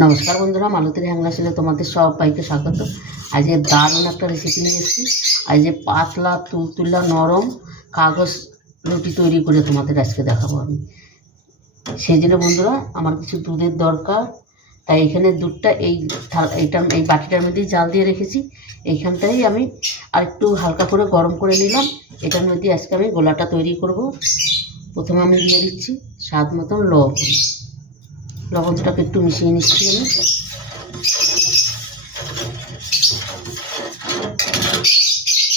নমস্কার বন্ধুরা, মালতীর হ্যাংলাসিলে তোমাদের সবাইকে স্বাগত। আজকে দারুণ একটা রেসিপি নিয়ে এসেছি। আজকে পাতলা তুলতুলা নরম কাগজ রুটি তৈরি করে তোমাদের আজকে দেখাবো আমি। সেই জন্য বন্ধুরা আমার কিছু দুধের দরকার, তাই এখানে দুধটা এই বাটিটার মধ্যেই জাল দিয়ে রেখেছি। এইখানটাই আমি আর একটু হালকা করে গরম করে নিলাম। এটার মধ্যে আজকে আমি গোলাটা তৈরি করব। প্রথমে আমি দিয়ে দিচ্ছি স্বাদ মতন লবণটাকে একটু মিশিয়ে নিচ্ছি আমি।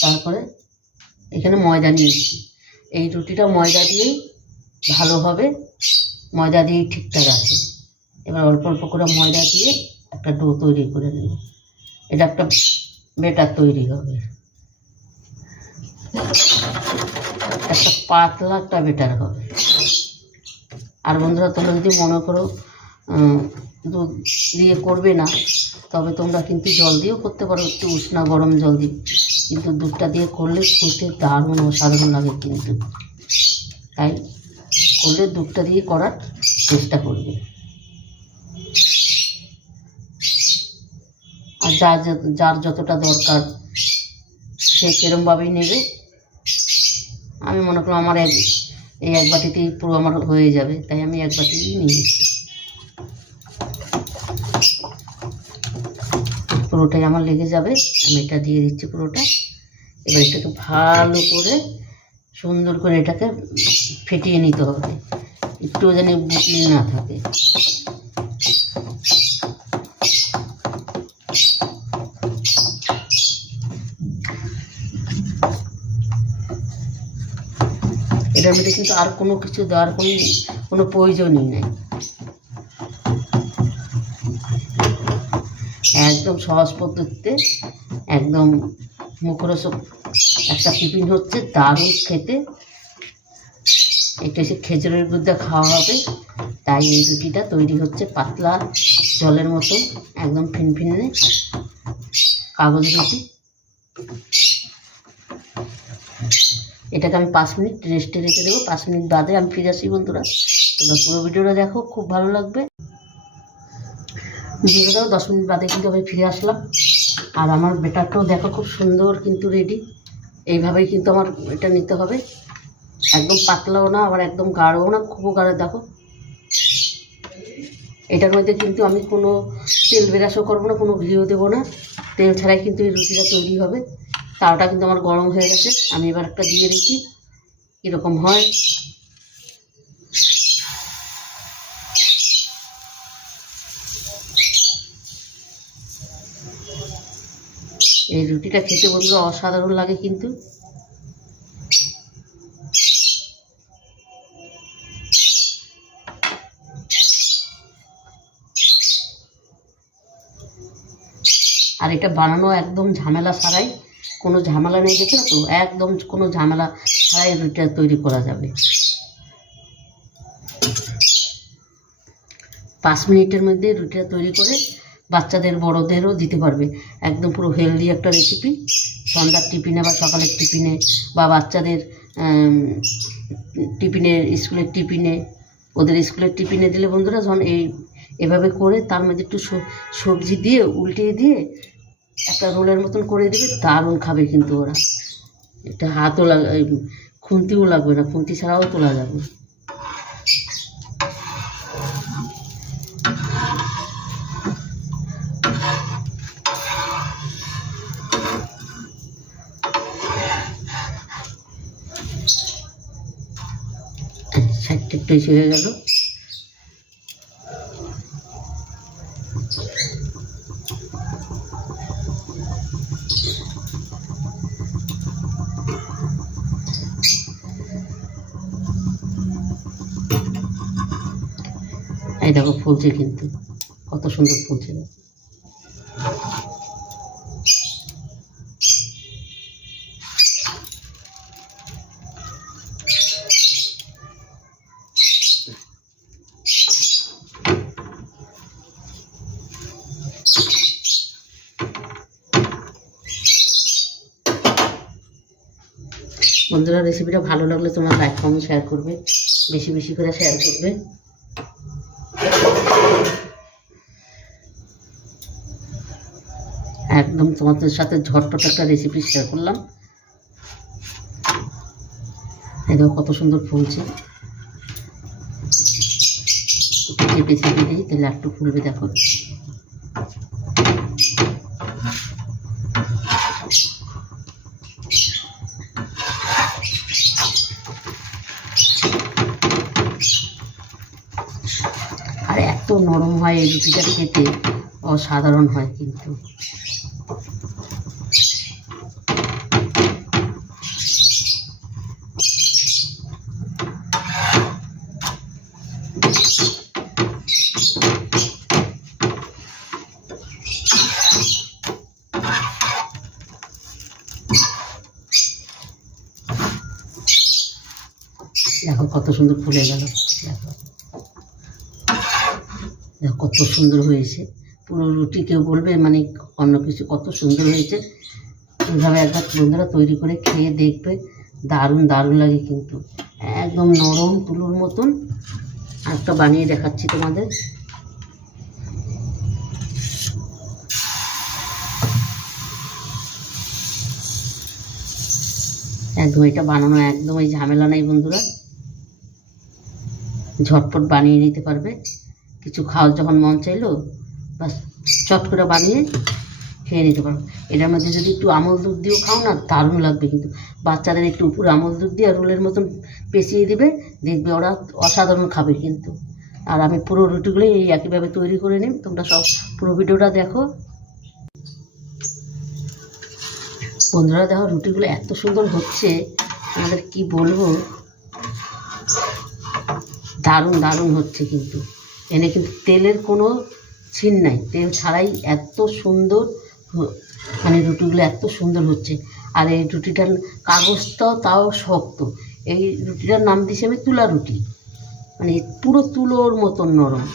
তারপরে এখানে ময়দা নিয়েছি। এই রুটিটা ময়দা দিয়েই ভালো হবে, ময়দা দিয়েই ঠিকঠাক আছে। এবার অল্প অল্প করে ময়দা দিয়ে একটা ডো তৈরি করে নেব। এটা একটা বেটার তৈরি হবে, একটা পাতলা একটা বেটার হবে। আর বন্ধুরা, তোমরা যদি মনে করো দুধ দিয়ে করবে না, তবে তোমরা কিন্তু জল দিয়েও করতে পারো, একটু উষ্ণ গরম জল দিয়ে। কিন্তু দুধটা দিয়ে করলে খেতে দারুণ অসাধারণ লাগে কিন্তু। তাই করলে দুধটা দিয়ে করার চেষ্টা করবে। আর যার যতটা দরকার সে সেরমভাবেই নেবে। আমি মনে করলাম আমার এই এক বাটিতেই পুরো আমার হয়ে যাবে, তাই আমি এক বাটিই নিয়েছি। পুরোটাই আমার লেগে যাবে, আমি এটা দিয়ে দিচ্ছি পুরোটা। এবার এটাকে ভালো করে সুন্দর করে এটাকে ফেটিয়ে নিতে হবে, একটু যেন বুকলি না থাকে। এটার মধ্যে কিন্তু আর কোনো কিছু দেওয়ার কোনো প্রয়োজনই নেই। একদম সহজ পদ্ধতিতে, একদম মুখরোচক একটা টিফিন হচ্ছে, দারুণ খেতে। এটা হচ্ছে খেজুরের গুড় দিয়ে খাওয়া হবে। তাই এই রুটিটা তৈরি হচ্ছে পাতলা জলের মতো, একদম ফিনফিনে কাগজ রুটি। এটাকে আমি 5 মিনিট রেস্টে রেখে দেবো। 5 মিনিট বাদে আমি ফিরে আসি বন্ধুরা। তোমরা পুরো ভিডিওটা দেখো, খুব ভালো লাগবে। ভিডিওটাও 10 মিনিট বাদে কিন্তু আমি ফিরে আসলাম। আর আমার বেটারটাও দেখো খুব সুন্দর কিন্তু রেডি। এইভাবেই কিন্তু আমার এটা নিতে হবে, একদম পাতলাও না আবার একদম গাঢ়ও না, খুবও গাঢ়। দেখো এটার মধ্যে কিন্তু আমি কোনো তেল ব্রাশও করবো না, কোনো ঘিও দেবো না, তেল ছাড়াই কিন্তু এই রুটিটা তৈরি হবে। তাওটা কিন্তু আমার গরম হয়ে গেছে, আমি এবার একটা দিয়ে দেখি কীরকম হয়। এই রুটিটা খেতে বন্ধুরা অসাধারণ লাগে কিন্তু। আর এটা বানানো একদম ঝামেলা ছাড়াই, কোনো ঝামেলা নেই, দেখো তো, একদম কোনো ঝামেলা ছাড়াই রুটিটা তৈরি করা যাবে। 5 মিনিটের মধ্যে রুটিটা তৈরি করে বাচ্চাদের বড়োদেরও দিতে পারবে। একদম পুরো হেলদি একটা রেসিপি। সন্ধ্যার টিফিনে বা সকালের টিফিনে বা বাচ্চাদের টিফিনে, স্কুলের টিফিনে, ওদের স্কুলের টিফিনে দিলে বন্ধুরা যখন এভাবে করে তার মধ্যে একটু সবজি দিয়ে উল্টিয়ে দিয়ে একটা রোলের মতন করে দেবে, দারুণ খাবে কিন্তু ওরা। এটা হাতও খুন্তিও লাগবে না, খুন্তি ছাড়াও তোলা যাবে। সাইডটা একটু এসে হয়ে গেল। এই দেখো ফুলছে কিন্তু, কত সুন্দর ফুলছে। বন্ধুরা, রেসিপিটা ভালো লাগলে তোমরা লাইক কমেন্ট শেয়ার করবে, বেশি বেশি করে শেয়ার করবে। একদম তোমাদের সাথে ঝটপট একটা রেসিপি শেয়ার করলাম। এই দেখো কত সুন্দর ফুলছে, চেপে চেপে দিই তাহলে একটু ফুলবে। দেখো আর এত নরম হয় এই রুটিটা, খেতে অসাধারণ হয় কিন্তু। দেখো কত সুন্দর ফুলে গেল, দেখো দেখো কত সুন্দর হয়েছে। পুরো রুটি কেউ বলবে মানে অন্য কিছু, কত সুন্দর হয়েছে। এইভাবে একবার বন্ধুরা তৈরি করে খেয়ে দেখবে, দারুণ দারুণ লাগে কিন্তু, একদম নরম তুলোর মতন। একটা বানিয়ে দেখাচ্ছি তোমাদের। একদম এটা বানানো একদম এই ঝামেলা নেই বন্ধুরা, ঝটপট বানিয়ে নিতে পারবে। কিছু খাওয়ার যখন মন চাইলো বাস চট করে বানিয়ে খেয়ে নিতে পারো। এটার মধ্যে যদি একটু আমল দুধ দিয়েও খাও না, দারুণ লাগবে কিন্তু। বাচ্চাদের একটু উপরে আমল দুধ দিয়ে রোলের মতন পেঁচিয়ে দিবে, দেখবে ওরা অসাধারণ খাবে কিন্তু। আর আমি পুরো রুটিগুলোই এই একইভাবে তৈরি করে নিই, তোমরা সব পুরো ভিডিওটা দেখো। বন্ধুরা দেখো রুটিগুলো এত সুন্দর হচ্ছে, আমাদের কি বলবো, দারুণ দারুণ হচ্ছে কিন্তু। এনে কিন্তু তেলের কোনো ছিন নাই, তেল ছাড়াই এত সুন্দর মানে রুটিগুলো এত সুন্দর হচ্ছে। আর এই রুটিটার কাগজটাও তাও শক্ত। এই রুটিটার নাম দিয়েছি আমি তুলা রুটি, মানে পুরো তুলোর মতন নরম।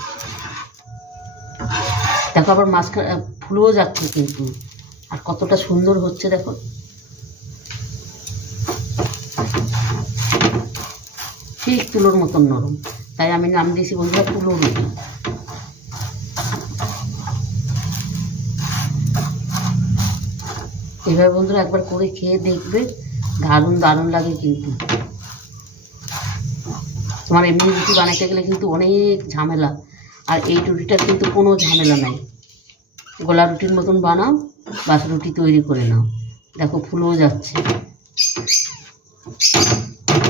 দেখো আবার মাঝখানে ফুলেও যাচ্ছে কিন্তু, আর কতটা সুন্দর হচ্ছে দেখো। ঠিক তুলোর মতন নরম, তাই আমি নাম দিয়েছি বন্ধুরা তুলো রুটি। এভাবে বন্ধুরা একবার করে খেয়ে দেখবে, দারুণ দারুণ লাগে কিন্তু। তোমার এমনি রুটি বানাইতে গেলে কিন্তু অনেক ঝামেলা, আর এই রুটিটার কিন্তু কোনো ঝামেলা নাই। গোলা রুটির মতন বানাও, বাস রুটি তৈরি করে নাও। দেখো ফুলেও যাচ্ছে,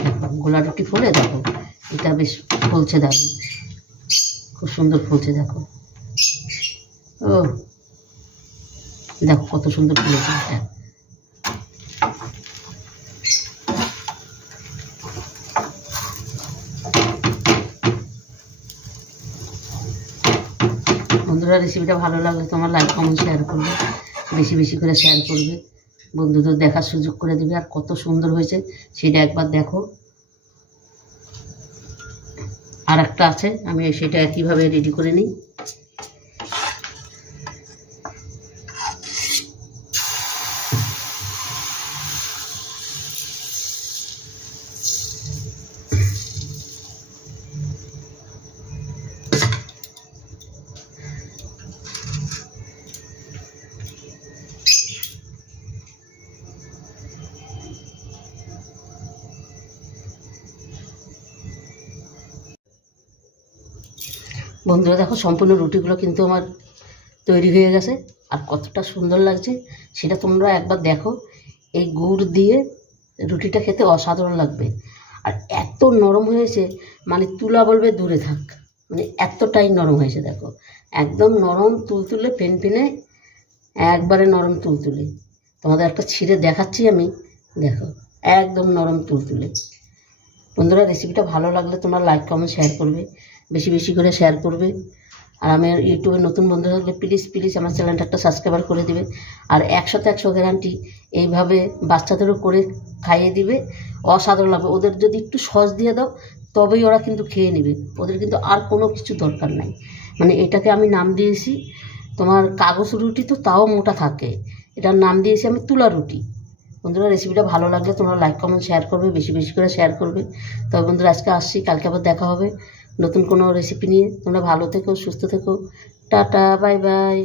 দেখো গোলা রুটি ফুলে দেখো, এটা বেশ ফুলছে, দেখো খুব সুন্দর ফুলছে। দেখো ও দেখো কত সুন্দর ফুলেছে এটা। বন্ধুরা রেসিপিটা ভালো লাগলে তোমার লাইক কমেন্ট শেয়ার করবে, বেশি বেশি করে শেয়ার করবে, বন্ধুদের দেখার সুযোগ করে দেবে। আর কত সুন্দর হয়েছে সেটা একবার দেখো। আর একটা আছে, আমি সেটা একইভাবে রেডি করে নিই। বন্ধুরা দেখো সম্পূর্ণ রুটিগুলো কিন্তু আমার তৈরি হয়ে গেছে, আর কতটা সুন্দর লাগছে সেটা তোমরা একবার দেখো। এই গুড় দিয়ে রুটিটা খেতে অসাধারণ লাগবে, আর এত নরম হয়েছে মানে তুলা বলবে দূরে থাক, মানে এতটাই নরম হয়েছে। দেখো একদম নরম তুলতুলে পেনপেনে, একবারে নরম তুলতুলে। তোমাদের একটা ছিঁড়ে দেখাচ্ছি আমি, দেখো একদম নরম তুলতুলে। বন্ধুরা রেসিপিটা ভালো লাগলে তোমরা লাইক কমেন্ট শেয়ার করবে, বেশি বেশি করে শেয়ার করবে। আর আমার ইউটিউবে নতুন বন্ধু থাকলে প্লিজ প্লিজ আমার চ্যানেলটা একটা সাবস্ক্রাইবার করে দিবে। আর 100 গ্যারান্টি এইভাবে বাচ্চাদেরও করে খাইয়ে দিবে, অসাধারণ লাগবে। ওদের যদি একটু সস দিয়ে দাও তবেই ওরা কিন্তু খেয়ে নেবে, ওদের কিন্তু আর কোনো কিছু দরকার নাই। মানে এটাকে আমি নাম দিয়েছি তোমার কাগজ রুটি, তো তাও মোটা থাকে, এটার নাম দিয়েছি আমি তুলা রুটি। বন্ধুরা রেসিপিটা ভালো লাগলে তোমরা লাইক কমেন্ট শেয়ার করবে, বেশি বেশি করে শেয়ার করবে। তবে বন্ধুরা আজকে আসছি, কালকে আবার দেখা হবে নতুন কোনো রেসিপি নিয়ে। তোমরা ভালো থেকো, সুস্থ থেকো, টাটা, বাই বাই।